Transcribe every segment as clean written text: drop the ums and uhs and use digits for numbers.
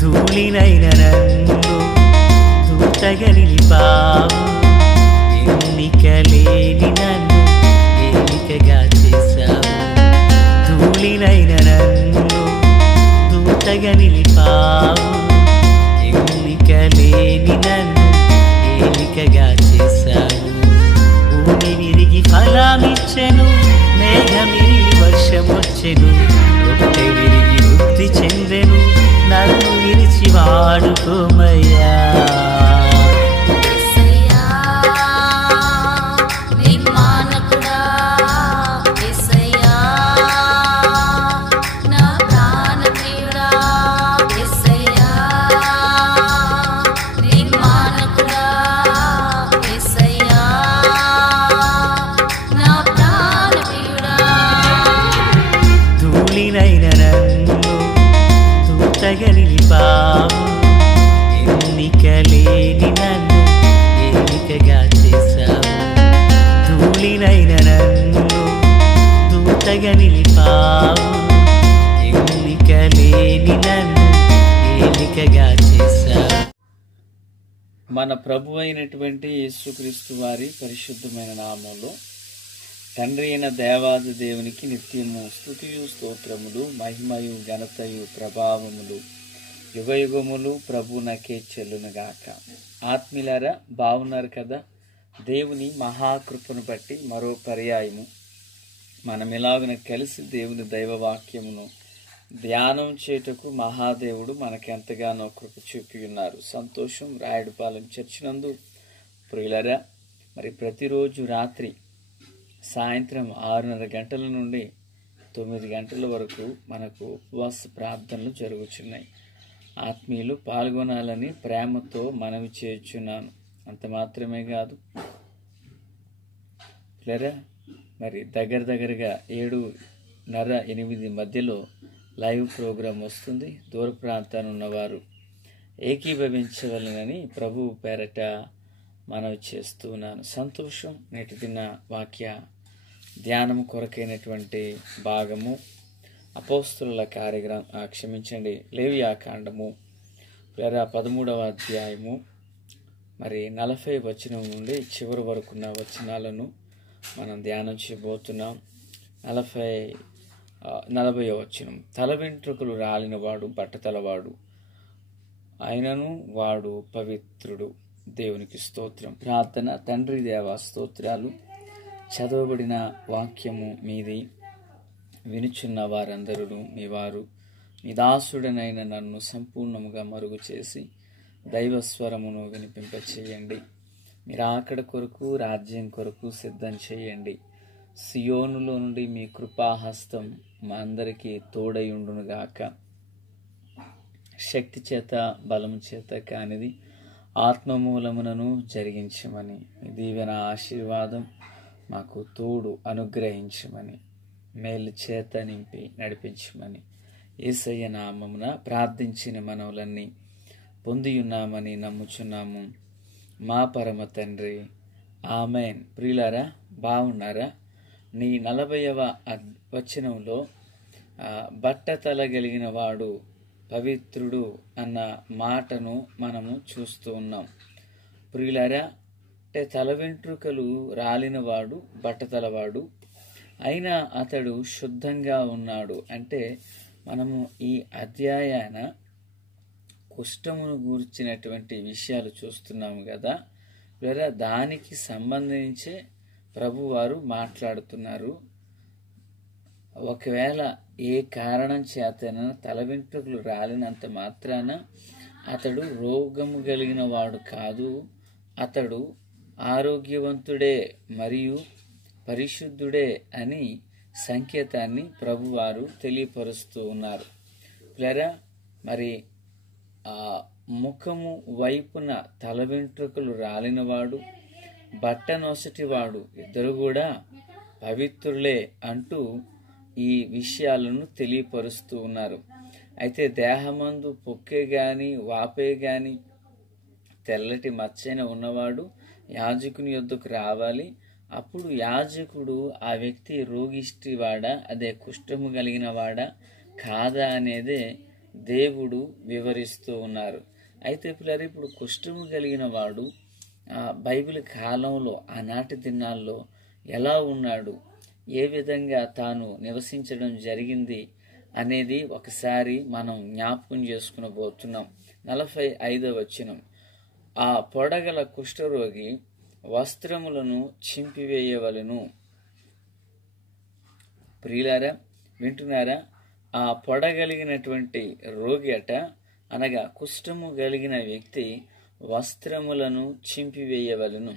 ధూళినైన నన్ను దూతగా నిలిపావు, ఎన్నిక లేని నన్ను ఏలికగా చేశావు. ధూళినైన నన్ను దూతగా నిలిపావు, ఎన్నిక లేని నన్ను ఏలికగా చేశావు. భూమి విరిగి ఫలమిచ్చెను, మేఘమిరిగి వర్షమొచ్చెను, రొట్టె విరిగి వృద్ధి చెందెను, నన్ను విరిచి వాడుకోమయ్యా. ధూళినైన నన్ను దూతగా నిలిపావు, ఎన్నిక లేని నన్ను ఏలికగా చేశావు. ధూళినైన నన్ను దూతగా నిలిపావు, ఎన్నిక లేని నన్ను ఏలికగా చేశావు. మన ప్రభు అయినటువంటి యేసుక్రీస్తు వారి పరిశుద్ధమైన నామంలో తండ్రి అయిన దేవాది దేవునికి నిత్యము స్తుతియు స్తోత్రములు, మహిమయు ఘనతయు ప్రభావములు యుగయుగములు ప్రభునకే చెల్లునుగాక. ఆత్మీయులారా, బాగున్నారు కదా? దేవుని మహాకృపను బట్టి మరో పర్యాయము మనం ఇలాగున కలిసి దేవుని దైవవాక్యమును ధ్యానం చేయుటకు మహాదేవుడు మనకెంతగానో కృప చూపి ఉన్నారు. సంతోషం. రాయుడుపాలెం చర్చి నందు ప్రియులారా, మరి ప్రతిరోజు రాత్రి సాయంత్రం 6:30 గంటల నుండి 9 గంటల వరకు మనకు ఉపవాస ప్రార్థనలు జరుగుతున్నాయి. ఆత్మీయులు పాల్గొనాలని ప్రేమతో మనవి చేయుచున్నాను. అంత మాత్రమే కాదు లేరా, మరి దగ్గరగా 7:30-8 మధ్యలో లైవ్ ప్రోగ్రాం వస్తుంది. దూర ప్రాంతాన ఉన్నవారు ఏకీభవించవలనని ప్రభువు పేరట మనవి చేస్తున్నాను. సంతోషం. నేటి దిన వాక్య ధ్యానం కొరకైనటువంటి భాగము అపోస్తుల లేవియాకాండము 13వ అధ్యాయము మరి 40 వచనం నుండి చివరి వరకున్న వచనాలను మనం ధ్యానం చేయబోతున్నాం. 40వ వచనం. తల వెంట్రుకలు రాలినవాడు బట్టతలవాడు, అయినను వాడు పవిత్రుడు. దేవునికి స్తోత్రం. ప్రార్థన. తండ్రి దేవా, స్తోత్రాలు. చదవబడిన వాక్యము మీది, వినుచున్న వారందరూ మీ వారు. మీ దాసుడనైన నన్ను సంపూర్ణముగా మరుగు చేసి దైవస్వరమును వినిపింపచేయండి. మీరు ఆకడ కొరకు, రాజ్యం కొరకు సిద్ధం చేయండి. సియోనులో నుండి మీ కృపాహస్తం మా అందరికీ తోడయుండునుగాక. శక్తి చేత, బలము చేత కానిది ఆత్మమూలమునను జరిగించమని, మీ దీవెన ఆశీర్వాదం మాకు తోడు అనుగ్రహించమని, మేలు చేత నింపి నడిపించమని యేసయ్య నామమున ప్రార్థించిన మనవులన్నీ పొందియున్నామని నమ్ముచున్నాము మా పరమ తండ్రి. ఆమెన్. ప్రియులారా, బాగున్నారా? నీ 40వ వచనంలో బట్టతల వాడు పవిత్రుడు అన్న మాటను మనము చూస్తూ ఉన్నాం. ప్రియులారా, అంటే తల వెంట్రుకలు రాలినవాడు బట్టతలవాడు, అయినా అతడు శుద్ధంగా ఉన్నాడు. అంటే మనము ఈ అధ్యాయాన కుష్ఠమును గూర్చినటువంటి విషయాలు చూస్తున్నాము కదా. దానికి సంబంధించే ప్రభువారు మాట్లాడుతున్నారు. ఒకవేళ ఏ కారణం చేతన తల వెంట్రుకలు రాలినంత మాత్రాన అతడు రోగము కలిగిన వాడు కాదు, అతడు ఆరోగ్యవంతుడే మరియు పరిశుద్ధుడే అని సంకేతాన్ని ప్రభువారు తెలియపరుస్తూ ఉన్నారు. మరి ముఖము వైపున తల వెంట్రుకలు రాలినవాడు, బట్టనొసటివాడు ఇద్దరు కూడా పవిత్రులే అంటూ ఈ విషయాలను తెలియపరుస్తూ ఉన్నారు. అయితే దేహమందు పొక్కే గాని వాపే గాని తెల్లటి మచ్చైన ఉన్నవాడు యాజకుని యొద్దకు రావాలి. అప్పుడు యాజకుడు ఆ వ్యక్తి రోగిష్టివాడా, అదే కుష్ఠము కలిగిన వాడా కాదా అనేదే దేవుడు వివరిస్తూ ఉన్నారు. అయితే పిల్లలు, ఇప్పుడు కుష్ఠము కలిగిన వాడు బైబిల్ కాలంలో ఆనాటి దినాల్లో ఎలా ఉన్నాడు, ఏ విధంగా తాను నివసించడం జరిగింది అనేది ఒకసారి మనం జ్ఞాపకం చేసుకునబోతున్నాం. 45వ వచనం, ఆ పొడగల కుష్ఠరోగి వస్త్రములను చింపివేయవలెను. ప్రియులారా, వింటున్నారా? ఆ పొడగలిగినటువంటి రోగి అనగా కుష్ఠము కలిగిన వ్యక్తి వస్త్రములను చింపివేయవలెను.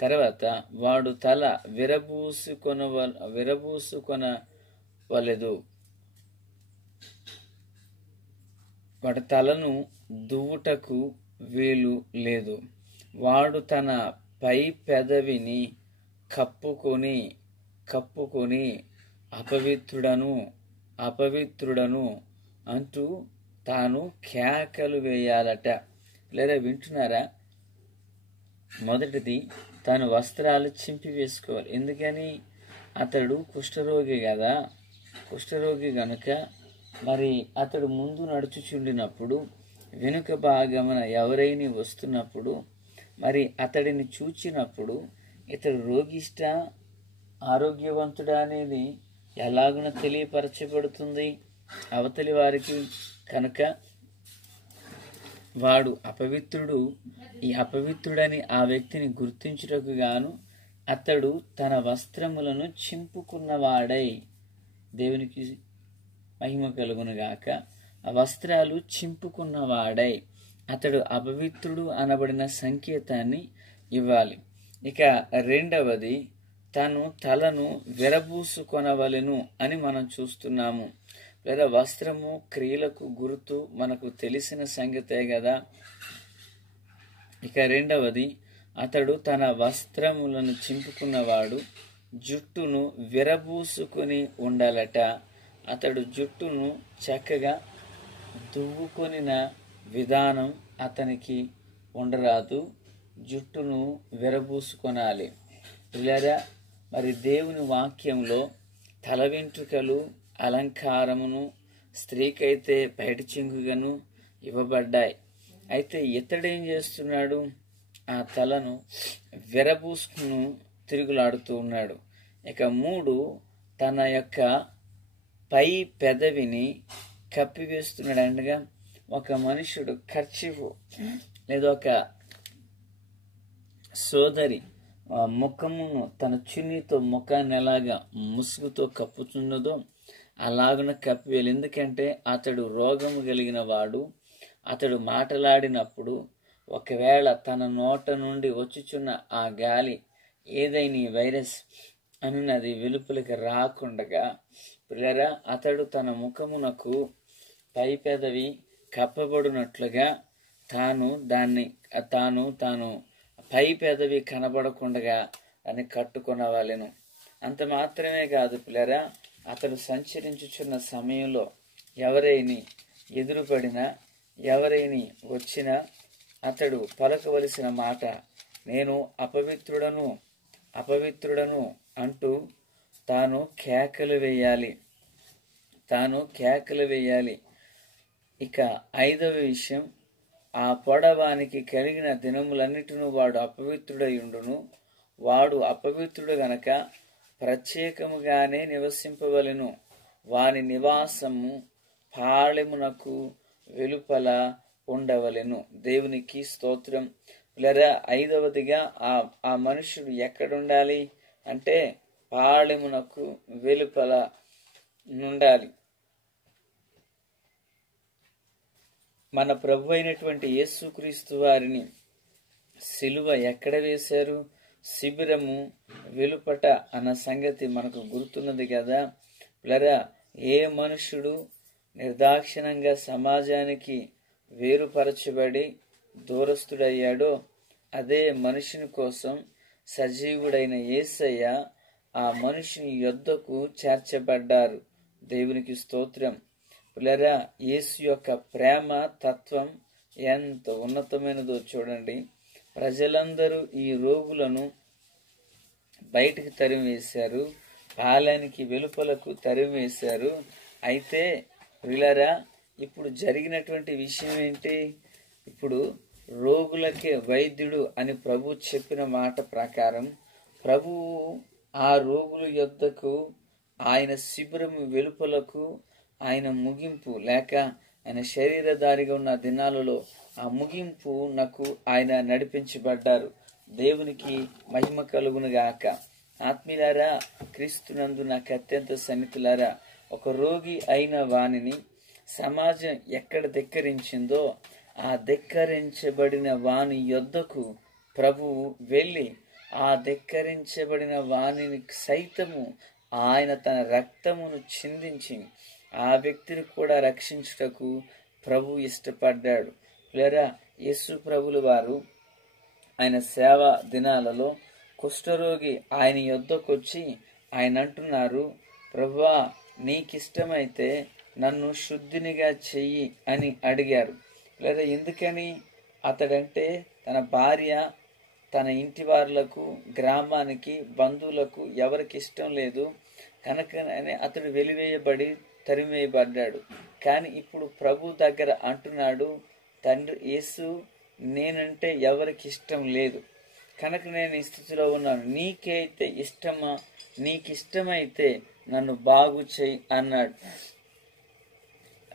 తర్వాత వాడు తల విరబూసుకొనవలెదు. వాడి తలను దువ్వుటకు వీలు లేదు. వాడు తన పై పెదవిని కప్పుకొని అపవిత్రుడను అంటూ తాను కేకలు వేయాలట. లేదా వింటున్నారా? మొదటిది, తాను వస్త్రాలు చింపివేసుకోవాలి. ఎందుకని? అతడు కుష్ఠరోగి కదా. కుష్ఠరోగి గనుక మరి అతడు ముందు నడుచుచుండినప్పుడు వెనుక భాగమున ఎవరైనా వస్తున్నప్పుడు మరి అతడిని చూచినప్పుడు ఇతడు రోగిష్ట ఆరోగ్యవంతుడా అనేది ఎలాగున తెలియపరచబడుతుంది అవతలి వారికి. కనుక వాడు అపవిత్రుడు. ఈ అపవిత్రుడని ఆ వ్యక్తిని గుర్తించుటకు గాను అతడు తన వస్త్రములను చింపుకున్నవాడై, దేవునికి మహిమ కలుగునుగాక, ఆ వస్త్రాలు చింపుకున్నవాడై అతడు అపవిత్రుడు అనబడిన సంకేతాన్ని ఇవ్వాలి. ఇక రెండవది, తను తలను విరబూసుకొనవలెను అని మనం చూస్తున్నాము. లేదా వస్త్రము క్రియలకు గుర్తు మనకు తెలిసిన సంగతే కదా. ఇక రెండవది, అతడు తన వస్త్రములను చింపుకున్నవాడు జుట్టును విరబూసుకొని ఉండాలట. అతడు జుట్టును చక్కగా దువ్వుకొనిన విధానం అతనికి ఉండరాదు. జుట్టును విరబూసుకొనాలి. ఇలా మరి దేవుని వాక్యంలో తల వెంట్రుకలు అలంకారమును, స్త్రీకైతే బయట చెంగుగాను ఇవ్వబడ్డాయి. అయితే ఇతడేం చేస్తున్నాడు? ఆ తలను విరబూసుకును తిరుగులాడుతూ ఉన్నాడు. ఇక 3, తన యొక్క పై పెదవిని కప్పివేస్తున్నాడు. అనగా ఒక మనుషుడు కర్చీఫ్ లేదా ఒక సోదరి ముఖమును తన చున్నీతో ముఖాన్ని ఎలాగా ముసుగుతో కప్పుతున్నదో అలాగున కప్పివేయాలి. ఎందుకంటే అతడు రోగము కలిగిన వాడు. అతడు మాట్లాడినప్పుడు ఒకవేళ తన నోట నుండి వచ్చుచున్న ఆ గాలి ఏదైనా వైరస్ అనున్నది వెలుపలికి రాకుండగా పిల్లరా అతడు తన ముఖమునకు పై పెదవి కప్పబడినట్లుగా తాను పై పెదవి కనబడకుండగా దాన్ని కట్టుకొనవలెను. అంత మాత్రమే కాదు పిల్లరా, అతడు సంచరించుచున్న సమయంలో ఎవరైనా ఎదురుపడినా, ఎవరైనా వచ్చినా అతడు పలకవలసిన మాట, నేను అపవిత్రుడను అంటూ తాను కేకలు వేయాలి. ఇక 5వ విషయం, ఆ పొడవానికి కలిగిన దినములన్నిటిను వాడు అపవిత్రుడై ఉండును. వాడు అపవిత్రుడు గనక ప్రత్యేకముగానే నివసింపవలెను. వాని నివాసము పాళెమునకు వెలుపల ఉండవలెను. దేవునికి స్తోత్రం. లేదా 5వదిగా ఆ మనుషుడు ఎక్కడుండాలి అంటే పాళెమునకు వెలుపల ఉండాలి. మన ప్రభు అయినటువంటి యేసుక్రీస్తు వారిని సిలువ ఎక్కడ వేశారు? శిబిరము వెలుపట అన్న సంగతి మనకు గుర్తున్నది కదా. పిల్లరా, ఏ మనుషుడు నిర్దాక్షిణంగా సమాజానికి వేరుపరచబడి దూరస్తుడయ్యాడో అదే మనుషుని కోసం సజీవుడైన యేసయ్య ఆ మనుషుని యొద్దకు చేర్చబడ్డారు. దేవునికి స్తోత్రం. పిల్లరా, యేసు యొక్క ప్రేమ తత్వం ఎంత ఉన్నతమైనదో చూడండి. ప్రజలందరూ ఈ రోగులను బయటికి తరిమివేశారు, పాలెనికి వెలుపలకు తరిమివేశారు. అయితే పిల్లరా, ఇప్పుడు జరిగినటువంటి విషయం ఏంటి? ఇప్పుడు రోగులకే వైద్యుడు అని ప్రభు చెప్పిన మాట ప్రకారం ప్రభువు ఆ రోగుల యొద్దకు, ఆయన శిబిరము వెలుపలకు ఆయన ముగింపు లేక ఆయన శరీరధారిగా ఉన్న దినాలలో ఆ ముగింపు నాకు ఆయన నడిపించబడ్డారు. దేవునికి మహిమ కలుగును గాక. ఆత్మీయులారా, క్రీస్తునందు నాకు అత్యంత సన్నిహితులారా, ఒక రోగి అయిన వానిని సమాజం ఎక్కడ ధిక్కరించిందో ఆ ధిక్కరించబడిన వాని యొద్దకు ప్రభువు వెళ్ళి ఆ ధిక్కరించబడిన వానిని సైతము ఆయన తన రక్తమును చిందించి ఆ వ్యక్తిని కూడా రక్షించుటకు ప్రభు ఇష్టపడ్డాడు. లేదా యేసు ప్రభులు వారు ఆయన సేవా దినాలలో కుష్ఠరోగి ఆయన యొద్దకు వచ్చి ఆయన అంటున్నారు, ప్రభువా నీకిష్టమైతే నన్ను శుద్ధినిగా చెయ్యి అని అడిగారు. లేదా ఎందుకని? అతడంటే తన భార్య, తన ఇంటి వారులకు, గ్రామానికి, బంధువులకు ఎవరికి ఇష్టం లేదు కనుకనే అతడు వెలివేయబడి తరిమేయబడ్డాడు. కానీ ఇప్పుడు ప్రభు దగ్గర అంటున్నాడు, తండ్రి యేసు, నేనంటే ఎవరికి ఇష్టం లేదు కనుక నేను ఈ స్థితిలో ఉన్నాను. నీకైతే ఇష్టమా? నీకిష్టమైతే నన్ను బాగు చేయి అన్నాడు.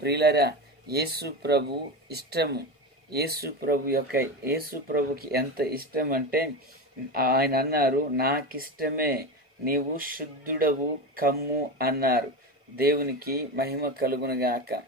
ప్రియులారా, యేసు ప్రభు ఇష్టము. యేసు ప్రభుకి ఎంత ఇష్టం అంటే ఆయన అన్నారు, నాకిష్టమే, నీవు శుద్ధుడవు కమ్ము అన్నారు. దేవునికి మహిమ కలుగునుగాక.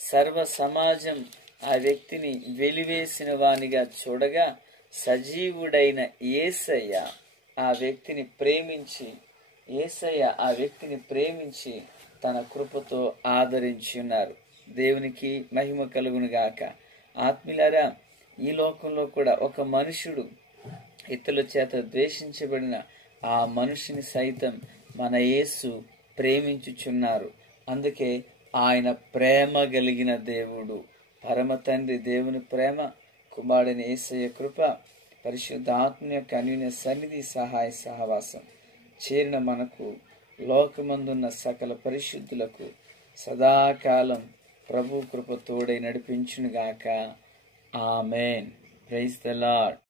సర్వ సమాజం ఆ వ్యక్తిని వెలివేసిన వానిగా చూడగా సజీవుడైన యేసయ్య ఆ వ్యక్తిని ప్రేమించి తన కృపతో ఆదరించి ఉన్నారు. దేవునికి మహిమ కలుగునుగాక. ఆత్మీయులారా, ఈ లోకంలో కూడా ఒక మనుషుడు ఇతరుల చేత ద్వేషించబడిన ఆ మనుషుని సైతం మన యేసు ప్రేమించుచున్నారు. అందుకే ఆయన ప్రేమ కలిగిన దేవుడు. పరమ తండ్రి దేవుని ప్రేమ, కుమారుడైన యేసయ్య కృప, పరిశుద్ధాత్మ యొక్క అన్యోన్య సన్నిధి, సహాయ సహవాసం చేరిన మనకు, లోకమందున్న సకల పరిశుద్ధులకు సదాకాలం ప్రభు కృప తోడై నడిపించునుగాక. ఆమేన్. Praise the lord.